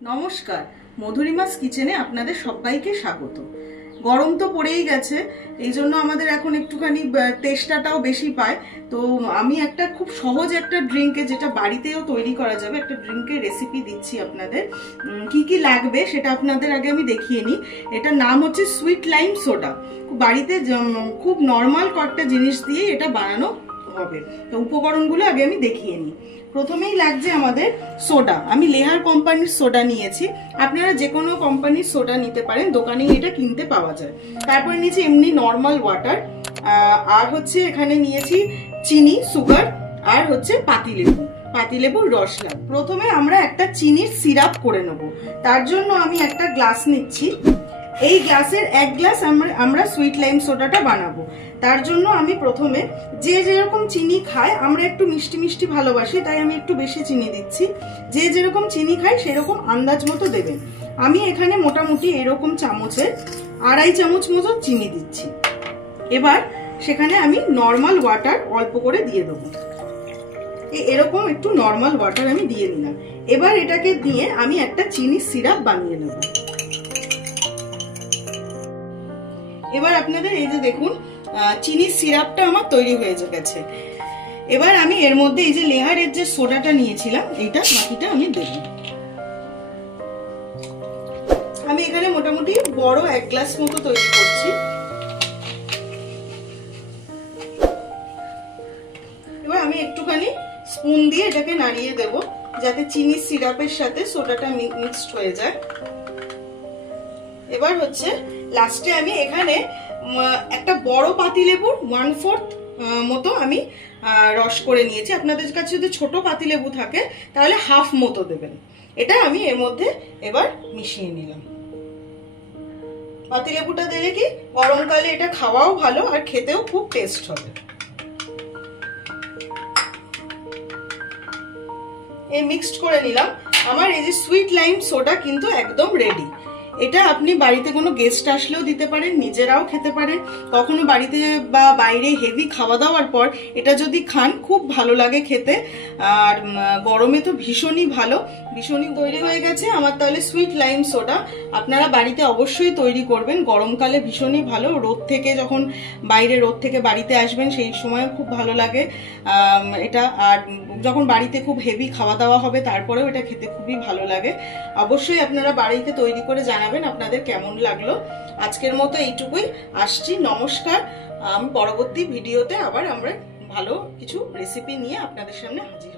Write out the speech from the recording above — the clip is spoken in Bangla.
নমস্কার, মধুরিমাস কিচেনে আপনাদের সবাইকে স্বাগত। গরম তো পড়েই গেছে, এই জন্য আমাদের এখন একটুখানি তেষ্টাটাও বেশি পায়। তো আমি একটা খুব সহজ একটা ড্রিঙ্কে, যেটা বাড়িতেও তৈরি করা যাবে, একটা ড্রিঙ্কের রেসিপি দিচ্ছি আপনাদের। কি কি লাগবে সেটা আপনাদের আগে আমি দেখিয়ে নিই। এটার নাম হচ্ছে সুইট লাইম সোডা। বাড়িতে খুব নর্মাল কয়েকটা জিনিস দিয়ে এটা বানানো হবে। তো উপকরণগুলো আগে আমি দেখিয়ে নিই। প্রথমেই লাগছে আমাদের সোডা। আমি লেহার কোম্পানির সোডা নিয়েছি, আপনারা যে কোনো কোম্পানির সোডা নিতে পারেন, দোকানেই এটা কিনতে পাওয়া যায়। তারপরে নিয়েছি এমনি নর্মাল ওয়াটার, আর হচ্ছে এখানে নিয়েছি চিনি, সুগার, আর হচ্ছে পাতিলেবুর রস লাগবে। প্রথমে আমরা একটা চিনির সিরাপ করে নেব। তার জন্য আমি একটা গ্লাস নিচ্ছি। এই গ্লাসের এক গ্লাস আমরা সুইট লাইম সোডাটা বানাবো। তার জন্য আমি প্রথমে যে যেরকম চিনি খায়, আমরা একটু মিষ্টি মিষ্টি ভালোবাসি, তাই আমি একটু বেশি চিনি দিচ্ছি। যে যেরকম চিনি খায় সেরকম আন্দাজ মতো দেবেন। আমি এখানে মোটামুটি এরকম চামচে 2.5 চামচ মতো চিনি দিচ্ছি। এবার সেখানে আমি নর্মাল ওয়াটার অল্প করে দিয়ে দেবো। এরকম একটু নর্মাল ওয়াটার আমি দিয়ে নিলাম। এবার এটাকে দিয়ে আমি একটা চিনি সিরাপ বানিয়ে নেব। এবার আপনাদের এই যে দেখুন, চিনির সিরাপটা আমার তৈরি হয়ে গেছে। এবার আমি এর মধ্যে এই যে লেহারের যে সোডাটা নিয়েছিলাম, এইটা বাকিটা আমি দেব। আমি এখানে মোটামুটি বড় 1 গ্লাস মতো তৈরি করছি। এবার আমি একটুখানি স্পুন দিয়ে এটাকে নাড়িয়ে দেব, যাতে চিনির সিরাপের সাথে সোডাটা মিক্সড হয়ে যায়। এবার হচ্ছে লাস্টে আমি এখানে একটা বড় পাতিলেবুর 1/4 মতো আমি রস করে নিয়েছি। আপনাদের কাছে যদি ছোট পাতিলেবু থাকে তাহলে হাফ মতো দেবেন। এটা আমি এর মধ্যে এবার মিশিয়ে নিলাম। পাতিলেবুটা দিলে কি গরমকালে এটা খাওয়াও ভালো আর খেতেও খুব টেস্ট হবে। এই মিক্সড করে নিলাম। আমার এই যে সুইট লাইম সোডা কিন্তু একদম রেডি। এটা আপনি বাড়িতে কোনো গেস্ট আসলেও দিতে পারেন, নিজেরাও খেতে পারেন। কখনো বাড়িতে বা বাইরে হেভি খাওয়া দাওয়ার পর এটা যদি খান, খুব ভালো লাগে খেতে। আর গরমে তো ভীষণই ভালো। ভীষণই তৈরি হয়ে গেছে আমার তাহলে সুইট লাইম সোডা। আপনারা বাড়িতে অবশ্যই তৈরি করবেন, গরমকালে ভীষণই ভালো। রোদ থেকে যখন রোদ থেকে বাড়িতে আসবেন সেই সময় খুব ভালো লাগে এটা। আর যখন বাড়িতে খুব হেভি খাওয়া দাওয়া হবে তারপরেও এটা খেতে খুবই ভালো লাগে। অবশ্যই আপনারা বাড়িতে তৈরি করে জানাবেন আপনাদের কেমন লাগলো। আজকের মতো এইটুকুই, আসছি। নমস্কার। পরবর্তী ভিডিওতে আবার আমরা ভালো কিছু রেসিপি নিয়ে আপনাদের সামনে হাজির হব।